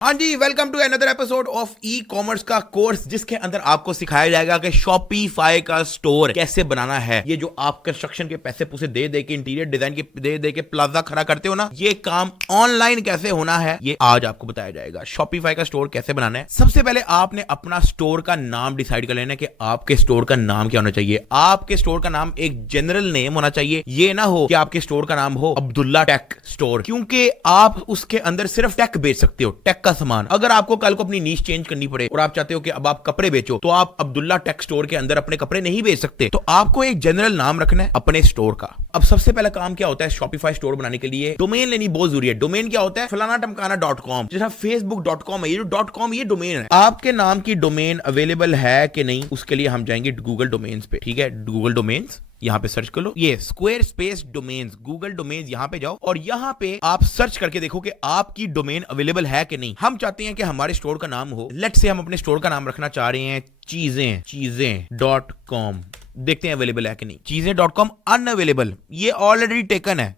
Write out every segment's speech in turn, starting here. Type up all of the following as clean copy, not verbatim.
हाँ जी, welcome to another episode of e commerce का कोर्स, जिसके अंदर आपको सिखाया जाएगा कि शॉपिफाई का स्टोर कैसे बनाना है। ये जो आप कंस्ट्रक्शन के पैसे पूसे दे दे के, इंटीरियर डिजाइन के दे के प्लाजा खड़ा करते हो ना, ये काम ऑनलाइन कैसे होना है ये आज आपको बताया जाएगा। शॉपिफाई का स्टोर कैसे बनाना है। सबसे पहले आपने अपना स्टोर का नाम डिसाइड कर लेना कि आपके स्टोर का नाम क्या होना चाहिए। आपके स्टोर का नाम एक जनरल नेम होना चाहिए। ये ना हो कि आपके स्टोर का नाम हो अब्दुल्ला टेक स्टोर, क्योंकि आप उसके अंदर सिर्फ टेक बेच सकते हो, टेक का सामान। अगर आपको कल को अपनी नीश चेंज करनी पड़े और आप चाहते हो कि अब आप कपड़े बेचो, तो आप अब्दुल्ला टेक स्टोर के अंदर अपने कपड़े नहीं बेच सकते। तो आपको एक जनरल नाम रखना है अपने स्टोर का। अब सबसे पहला काम क्या होता है शॉपिफाई स्टोर बनाने के लिए, डोमेन लेनी बहुत जरूरी है। डोमेन क्या होता है, फलाना टमकाना .com, जैसा facebook.com है, ये जो .com ये डोमेन है। आपके नाम की डोमेन अवेलेबल है कि नहीं, उसके लिए हम जाएंगे गूगल डोमेन्स पे। ठीक है, गूगल डोमेन्स यहां पे सर्च कर लो, ये square space domains, Google domains, यहां पे जाओ और यहां पे आप सर्च करके देखो कि आपकी डोमेन अवेलेबल है कि नहीं। हम चाहते हैं कि हमारे स्टोर का नाम हो, लेट्स से हम अपने स्टोर का नाम रखना चाह रहे हैं चीजें.com। देखते हैं अवेलेबल है कि नहीं। चीजें.com अनअवेलेबल, ये ऑलरेडी टेकन है।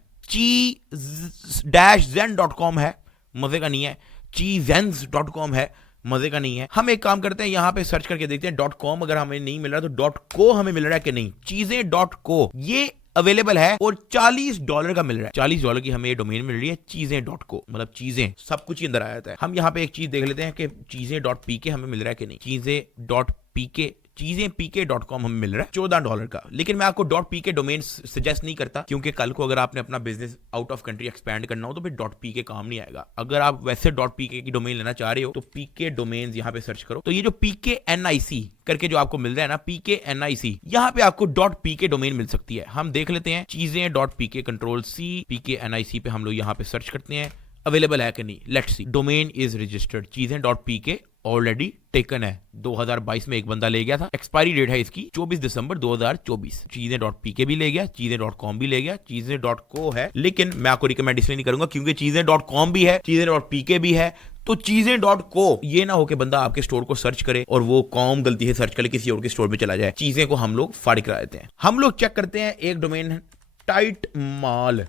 zen.com है, मजे का नहीं है। cheezens.com है, मजे का नहीं है। हम एक काम करते हैं, यहां पे सर्च करके देखते हैं .com अगर हमें नहीं मिल रहा तो .co हमें मिल रहा है कि नहीं। चीजें .co ये अवेलेबल है और $40 का मिल रहा है। $40 की हमें ये डोमेन मिल रही है चीजें.co, मतलब चीजें सब कुछ ही अंदर आ जाता है। हम यहाँ पे एक चीज देख लेते हैं कि चीजें.pk हमें मिल रहा है कि नहीं। चीजें.pk pk.com हमें मिल रहा है $14 का। लेकिन मैं आपको .pk डोमेन सजेस्ट नहीं करता, क्योंकि कल को अगर आपने अपना business out of country expand करना हो तो फिर .pk काम नहीं आएगा। अगर आप वैसे .pk की डोमेन लेना चाह रहे हो तो pk डोमेन्स यहां पे सर्च करो। तो ये जो pknic करके जो आपको मिल रहा है ना, pknic, यहां पे आपको .pk डोमेन मिल सकती है। हम देख लेते हैं चीजें.pk, Ctrl+C, pknic पे हम लोग यहां पे सर्च करते हैं अवेलेबल है कि नहीं। Let's see, domain is registered. चीजें.pk ऑलरेडी टेकन है, 2022 में एक बंदा ले गया था। एक्सपायरी डेट है इसकी 24 दिसंबर 2024। चीजें.pk भी ले गया, चीजें.com भी ले गया, चीजें.co है। लेकिन मैं आपको रिकमेंड इसलिए नहीं करूंगा क्योंकि चीजें.com भी है, चीजें.pk भी है, तो चीजें.co ये ना हो कि बंदा आपके स्टोर को सर्च करे और वो कॉम गलती से सर्च करे किसी और के स्टोर में चला जाए। चीजें को हम लोग फाड़ी करा देते हैं। हम लोग चेक करते हैं एक डोमेन टाइटमाल,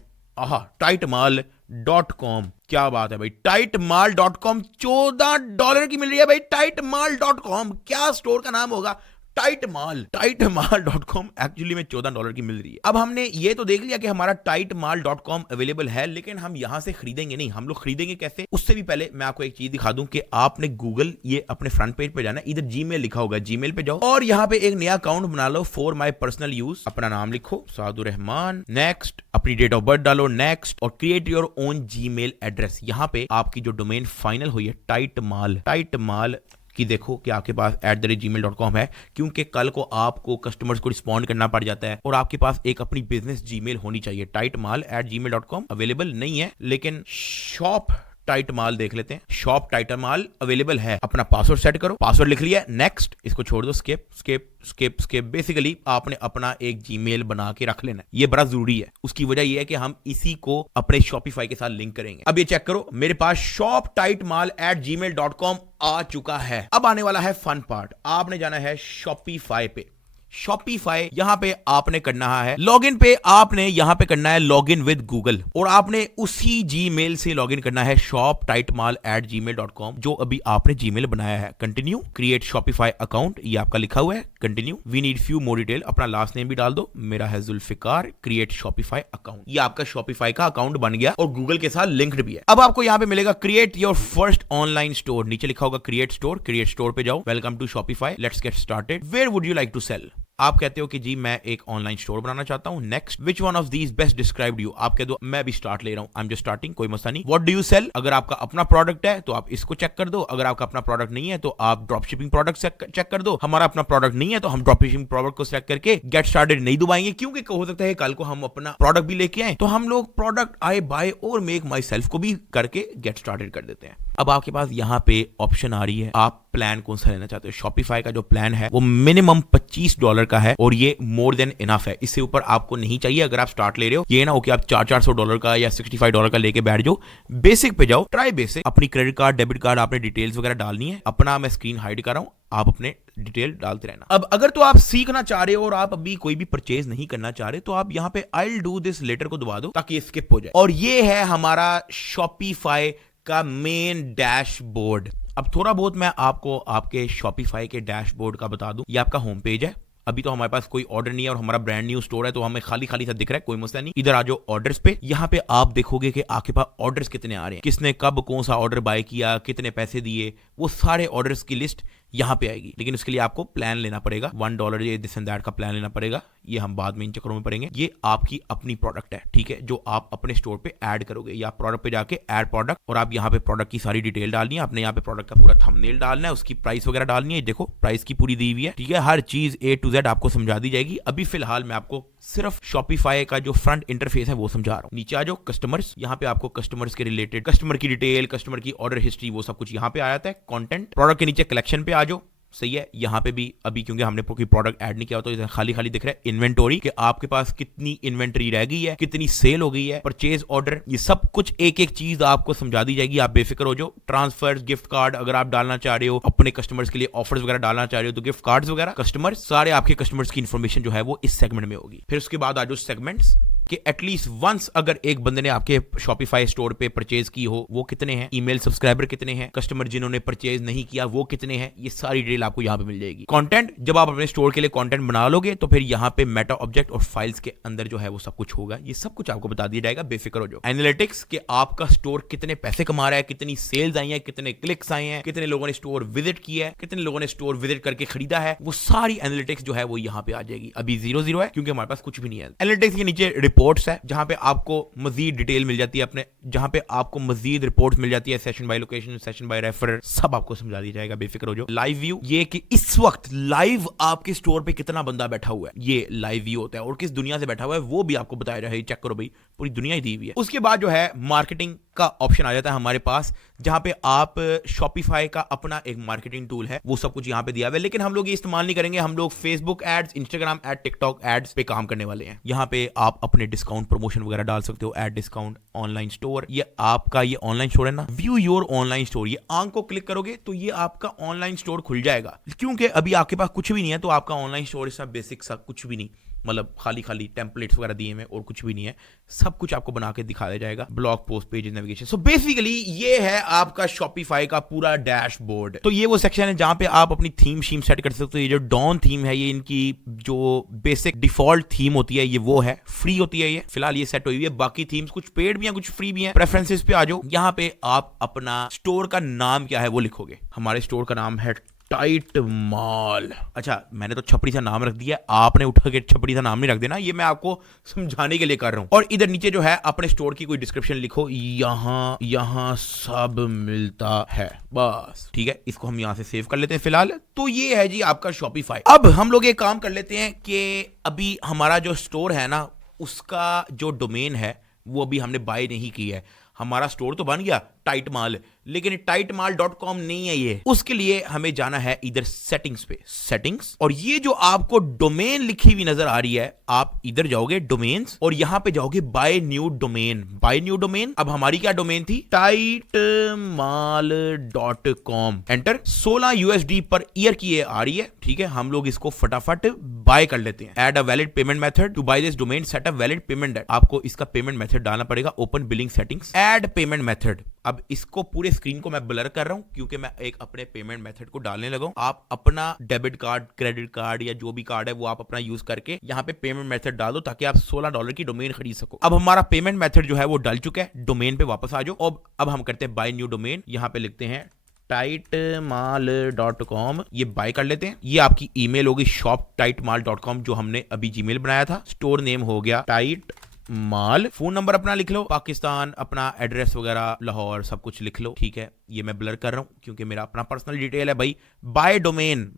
टाइटमाल.com। क्या बात है भाई, टाइटमाल.com $14 की मिल रही है भाई। टाइटमाल.com क्या स्टोर का नाम होगा, टाइटमाल.com एक्चुअली में $14 की मिल रही है। अब हमने ये तो देख लिया कि हमारा टाइटमाल.com अवेलेबल है, लेकिन हम यहां से खरीदेंगे नहीं। हम लोग खरीदेंगे कैसे, उससे भी पहले मैं आपको एक चीज दिखा दूं कि आपने गूगल ये अपने फ्रंट पेज पे जाना है, इधर जीमेल लिखा होगा, जीमेल पे जाओ और यहाँ पे एक नया अकाउंट बना लो फॉर माई पर्सनल यूज। अपना नाम लिखो सादुर रहमान, नेक्स्ट, अपनी डेट ऑफ बर्थ डालो, नेक्स्ट, और create your own Gmail address. यहाँ पे आपकी जो डोमेन फाइनल हुई है टाइटमाल कि देखो कि आपके पास @gmail.com है, क्योंकि कल को आपको कस्टमर्स को रिस्पॉन्ड करना पड़ जाता है और आपके पास एक अपनी बिजनेस जीमेल होनी चाहिए। टाइटमाल@gmail.com अवेलेबल नहीं है, लेकिन शॉप टाइटमाल देख लेते हैं। शॉप टाइटमाल अवेलेबल है। अपना पासवर्ड सेट करो, पासवर्ड लिख लिया, नेक्स्ट, इसको छोड़ दो, skip skip skip skip. Basically आपने अपना एक जीमेल बना के रख लेना है, ये बड़ा जरूरी है। उसकी वजह ये है कि हम इसी को अपने शॉपिफाई के साथ लिंक करेंगे। अब ये चेक करो, मेरे पास shoptightmal@gmail.com आ चुका है। अब आने वाला है फन पार्ट, आपने जाना है शॉपिफाई पे। शॉपिफाई यहां पे आपने करना है लॉगिन पे, आपने यहां पे करना है लॉगिन विद गूगल और आपने उसी जीमेल से लॉगिन करना है shoptightmal@gmail.com जो अभी आपने जीमेल बनाया है। कंटिन्यू, क्रिएट शॉपिफाई अकाउंट, ये आपका लिखा हुआ है। Continue, we need few more detail, अपना लास्ट नेम भी डाल दो, मेरा है जुल्फिकार। क्रिएट शॉपिफाई अकाउंट, ये आपका शॉपिफाई का अकाउंट बन गया और गूगल के साथ लिंक्ड भी है। अब आपको यहां पे मिलेगा create your first online store, नीचे लिखा होगा क्रिएट स्टोर। क्रिएट स्टोर पे जाओ, welcome to Shopify, let's get started. Where would you like to sell, आप कहते हो कि जी मैं एक ऑनलाइन स्टोर बनाना चाहता हूं। Next, which one of these best described you, आप कह दो मैं भी स्टार्ट ले रहा हूं, आई एम जस्ट स्टार्टिंग, कोई मसला नहीं। व्हाट डू यू सेल, अगर आपका अपना प्रोडक्ट है तो आप इसको चेक कर दो, अगर आपका अपना प्रोडक्ट नहीं है तो आप ड्रॉप शिपिंग प्रोडक्ट चेक कर दो। हमारा अपना प्रोडक्ट नहीं है तो हम ड्रॉप शिपिंग प्रोडक्ट को सेलेक्ट करके गेट स्टार्टेड नहीं दबाएंगे, क्योंकि हो सकता है कल को हम अपना प्रोडक्ट भी लेके आए तो हम लोग प्रोडक्ट आई बाय और मेक माई सेल्फ को भी करके गेट स्टार्टेड कर देते हैं। अब आपके पास यहाँ पे ऑप्शन आ रही है, आप प्लान कौन सा लेना चाहते हो। शॉपिफाई का जो प्लान है वो मिनिमम $25 का है और ये मोर देन इनफ है, इससे ऊपर आपको नहीं चाहिए। अगर आप स्टार्ट ले रहे हो, ये ना हो कि आप $400 का या $65 का लेके बैठ जाओ। बेसिक पे जाओ, ट्राई बेसिक। अपनी क्रेडिट कार्ड, डेबिट कार्ड, आपने डिटेल्स वगैरह डालनी है। अपना मैं स्क्रीन हाइड कर रहा हूं, आप अपने डिटेल डालते रहना। अब अगर तो आप सीखना चाह रहे हो और आप अभी कोई भी परचेज नहीं करना चाह रहे तो आप यहाँ पे I will do this later को दबा दो ताकि ये स्किप हो जाए। और ये है हमारा शॉपिफाई का मेन डैशबोर्ड। अब थोड़ा बहुत मैं आपको आपके शॉपिफाई के डैशबोर्ड का बता दूं। ये आपका होम पेज है। अभी तो हमारे पास कोई ऑर्डर नहीं है और हमारा ब्रांड न्यू स्टोर है, तो हमें खाली खाली सा दिख रहा है, कोई मसला नहीं। इधर आ जाओ ऑर्डर्स पे। यहाँ पे आप देखोगे कि आपके पास ऑर्डर्स कितने आ रहे हैं, किसने कब कौन सा ऑर्डर बाय किया, कितने पैसे दिए, वो सारे ऑर्डर्स की लिस्ट यहाँ पे आएगी। लेकिन उसके लिए आपको प्लान लेना पड़ेगा, $1 ये दिस एंड दैट का प्लान लेना पड़ेगा। ये हम बाद में इन चक्करों में पड़ेंगे। ये आपकी अपनी प्रोडक्ट है, ठीक है, जो आप अपने स्टोर पे ऐड करोगे। या प्रोडक्ट पे जाके ऐड प्रोडक्ट, और आप यहाँ पे प्रोडक्ट की सारी डिटेल डालनी है। आपने यहाँ पे प्रोडक्ट का पूरा थंबनेल डालना है, उसकी प्राइस वगैरह डालनी है। देखो प्राइस की पूरी दी हुई है, ठीक है, हर चीज A to Z आपको समझा दी जाएगी। अभी फिलहाल मैं आपको सिर्फ शॉपिफाई का जो फ्रंट इंटरफेस है वो समझा रहा हूँ। नीचे आ जाओ कस्टमर्स, यहाँ पे आपको कस्टमर्स के रिलेटेड, कस्टमर की डिटेल, कस्टमर की ऑर्डर हिस्ट्री, वो सब कुछ यहाँ पे आ जाता है। कंटेंट, प्रोडक्ट के नीचे कलेक्शन पे आ जाओ, सही है। यहाँ पे भी अभी क्योंकि हमने कोई प्रोडक्ट ऐड नहीं किया, तो खाली खाली दिख रहा है। इन्वेंटोरी, कि आपके पास कितनी इन्वेंटरी रह गई है, कितनी सेल हो गई है, परचेज ऑर्डर, ये सब कुछ एक एक चीज आपको समझा दी जाएगी। आप बेफिक्र हो जाओ। ट्रांसफर, गिफ्ट कार्ड अगर आप डालना चाह रहे हो, अपने कस्टमर्स के लिए ऑफर्स वगैरह डालना चाह रहे हो, तो गिफ्ट कार्ड्स वगैरह, कस्टमर्स, सारे आपके कस्टमर्स की इन्फॉर्मेशन जो है वो इस सेगमेंट में होगी। फिर उसके बाद आ जाओ सेगमेंट्स, कि एटलीस्ट वंस अगर एक बंदे ने आपके शॉपिफाई स्टोर पे परचेज की हो, वो कितने हैं, ईमेल सब्सक्राइबर कितने हैं, कस्टमर जिन्होंने परचेज नहीं किया वो कितने हैं, ये सारी डिटेल आपको यहाँ पे मिल जाएगी। कंटेंट, जब आप अपने स्टोर के लिए कंटेंट बना लोगे तो फिर यहाँ पे मेटा ऑब्जेक्ट और फाइल्स के अंदर जो है वो सब कुछ होगा। ये सब कुछ आपको बता दिया जाएगा, बेफिक्र हो जाओ। एनालिटिक्स, कि आपका स्टोर कितने पैसे कमा रहा है, कितनी सेल्स आई है, कितने क्लिक्स आए हैं, कितने लोगों ने स्टोर विजिट किया है, कितने लोगों ने स्टोर विजिट करके खरीदा है, वो सारी एनालिटिक्स जो है वो यहाँ पे आ जाएगी। अभी 0 है क्योंकि हमारे पास कुछ भी नहीं है। एनालिटिक्स के नीचे रिपोर्ट्स है, जहां पे आपको मजीद डिटेल मिल जाती है, अपने जहां पे आपको मजीद रिपोर्ट्स मिल जाती है, session by location, session by referrer, सब आपको समझा दिया जाएगा, बेफिक्र हो जाओ। लाइव व्यू, ये कि इस वक्त लाइव आपके स्टोर पे कितना बंदा बैठा हुआ है, ये लाइव व्यू होता है। और किस दुनिया से बैठा हुआ है वो भी आपको बताया जाएगा। चेक करो भाई, पूरी दुनिया ही दी हुई है। उसके बाद जो है मार्केटिंग का ऑप्शन आ जाता है हमारे पास, जहां पे आप शॉपिफाई का अपना एक मार्केटिंग टूल है, वो सब कुछ यहां पे दिया हुआ है। लेकिन हम लोग ये इस्तेमाल नहीं करेंगे। हम लोग Facebook ads, Instagram ad, TikTok ads पे काम करने वाले हैं। यहां पे आप अपने डिस्काउंट प्रमोशन वगैरह डाल सकते हो। एड डिस्काउंट, ऑनलाइन स्टोर, ये आपका ये ऑनलाइन स्टोर है ना, व्यू योर ऑनलाइन स्टोर, ये आंख को क्लिक करोगे तो ये आपका ऑनलाइन स्टोर खुल जाएगा। क्योंकि अभी आपके पास कुछ भी नहीं है, तो आपका ऑनलाइन स्टोर इसका बेसिक सा कुछ भी नहीं, मतलब खाली खाली टेम्पलेट्स वगैरह दिए में और कुछ भी नहीं है। सब कुछ आपको बना के दिखाया जाएगा, blog post, page, navigation. So basically ये है आपका शॉपिफाई का पूरा डैशबोर्ड। तो ये वो सेक्शन है जहां पे आप अपनी थीम शीम सेट कर सकते हो। ये जो डॉन थीम है, ये इनकी जो बेसिक डिफॉल्ट थीम होती है, ये वो है, फ्री होती है। ये फिलहाल ये सेट हुई है। बाकी थीम्स कुछ पेड भी हैं, कुछ फ्री भी हैं। प्रेफरेंसेस पे आ जाओ, यहाँ पे आप अपना स्टोर का नाम क्या है वो लिखोगे। हमारे स्टोर का नाम है टाइट माल। अच्छा, मैंने तो छपड़ी सा नाम रख दिया, आपने उठा के छपड़ी सा नाम नहीं रख देना, ये मैं आपको समझाने के लिए कर रहा हूं। और इधर नीचे जो है अपने स्टोर की कोई डिस्क्रिप्शन लिखो, यहां सब मिलता है, बस ठीक है। इसको हम यहां से सेव कर लेते हैं फिलहाल। तो ये है जी आपका शॉपिफाई। अब हम लोग एक काम कर लेते हैं कि अभी हमारा जो स्टोर है ना, उसका जो डोमेन है वो अभी हमने बाय नहीं किया है। हमारा स्टोर तो बन गया टाइट माल, लेकिन tightmal.com नहीं है ये। उसके लिए हमें जाना है इधर सेटिंग्स पे, सेटिंग्स, और ये जो आपको डोमेन लिखी हुई नजर आ रही है, आप इधर जाओगे डोमेन्स और यहां पे जाओगे buy new domain. Buy new domain, अब हमारी क्या डोमेन थी, tightmal.com। एंटर। $16 पर ईयर की ये आ रही है, ठीक है। हम लोग इसको फटाफट बाय कर लेते हैं। Add a valid payment method to buy this domain, set up valid payment date. आपको इसका पेमेंट मेथड डालना पड़ेगा। Open billing settings, add payment method. अब इसको पूरे स्क्रीन को मैं ब्लर कर रहा हूं क्योंकि मैं एक अपने पेमेंट मेथड को डालने लगा हूं। आप अपना डेबिट कार्ड, क्रेडिट कार्ड या जो भी कार्ड है वो आप अपना यूज करके यहाँ पे पेमेंट मेथड डाल दो ताकि आप $16 की डोमेन खरीद सको। अब हमारा पेमेंट मेथड जो है वो डल चुका है। डोमेन पे वापस आ जाओ। अब हम करते हैं बाय न्यू डोमेन। यहाँ पे लिखते हैं tightmal.com, ये बाय कर लेते हैं। ये आपकी ईमेल होगी shop@tightmal.com, जो हमने अभी जीमेल बनाया था। स्टोर नेम हो गया टाइट माल। फोन नंबर अपना लिख लो, पाकिस्तान, अपना एड्रेस वगैरह, लाहौर, सब कुछ लिख लो, ठीक है। ये मैं ब्लर कर रहा हूं क्योंकि मेरा अपना पर्सनल डिटेल है भाई। बाय डोमेन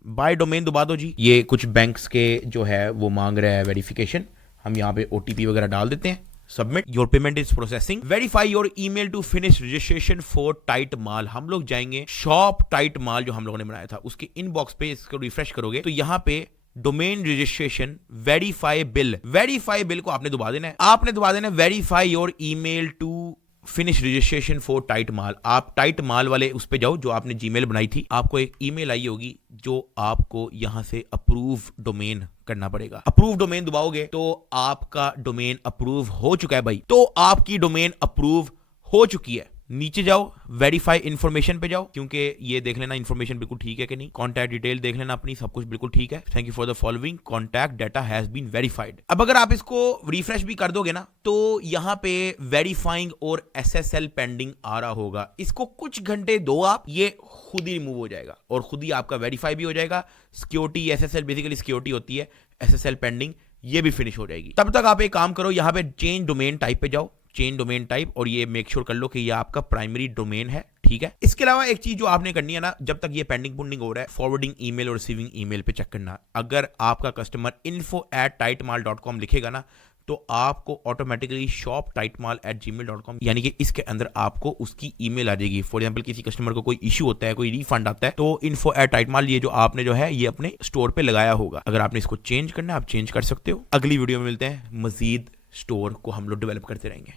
दबा दो जी। ये कुछ बैंक्स के जो है वो मांग रहा है वेरिफिकेशन, हम यहाँ पे OTP वगैरह डाल देते हैं। Submit, your payment is processing, verify your email to finish registration for tight mall. हम लोग जाएंगे शॉप टाइट माल जो हम लोगों ने बनाया था, उसके इनबॉक्स पे इसको रिफ्रेश करोगे तो यहाँ पे डोमेन रजिस्ट्रेशन वेरीफाई बिल को आपने दबा देना है। आपने दबा देना है verify your email to finish registration for tight mall. आप टाइट माल वाले उस पे जाओ जो आपने जीमेल बनाई थी। आपको एक ईमेल आई होगी जो आपको यहां से अप्रूव डोमेन करना पड़ेगा। अप्रूव डोमेन दबाओगे तो आपका डोमेन अप्रूव हो चुका है भाई। तो आपकी डोमेन अप्रूव हो चुकी है। नीचे जाओ, वेरीफाई इन्फॉर्मेशन पे जाओ, क्योंकि ये देख लेना इन्फॉर्मेशन बिल्कुल ठीक है कि नहीं। कॉन्टैक्ट डिटेल देख लेना अपनी, सब कुछ बिल्कुल ठीक है। Thank you for the following, contact data has been verified. अब अगर आप इसको रिफ्रेश भी कर दोगे ना, तो यहाँ पे वेरीफाइंग और SSL पेंडिंग आ रहा होगा। इसको कुछ घंटे दो आप, ये खुद ही रिमूव हो जाएगा और खुद ही आपका वेरीफाई भी हो जाएगा। सिक्योरिटी SSL बेसिकली सिक्योरिटी होती है, SSL पेंडिंग ये भी फिनिश हो जाएगी। तब तक आप एक काम करो, यहाँ पे चेंज डोमेन टाइप पे जाओ, चेंज डोमेन टाइप, और ये मेक श्योर कर लो कि ये आपका प्राइमरी डोमेन है, ठीक है। इसके अलावा एक चीज जो आपने करनी है ना, जब तक ये पेंडिंग पुंडिंग हो रहा है, फॉरवर्डिंग ईमेल और रिसीविंग ईमेल पे चेक करना। अगर आपका कस्टमर info@tightmal.com लिखेगा ना, तो आपको ऑटोमेटिकली shop@tightmal@gmail.com यानी कि इसके अंदर आपको उसकी ईमेल आ जाएगी। फॉर एग्जांपल किसी कस्टमर को कोई इशू होता है, कोई रिफंड आता है, तो info@tightmal ये जो आपने जो है ये अपने स्टोर पे लगाया होगा। अगर आपने इसको चेंज करना है, आप चेंज कर सकते हो। अगली वीडियो में मिलते हैं, मजीद स्टोर को हम लोग डेवलप करते रहेंगे।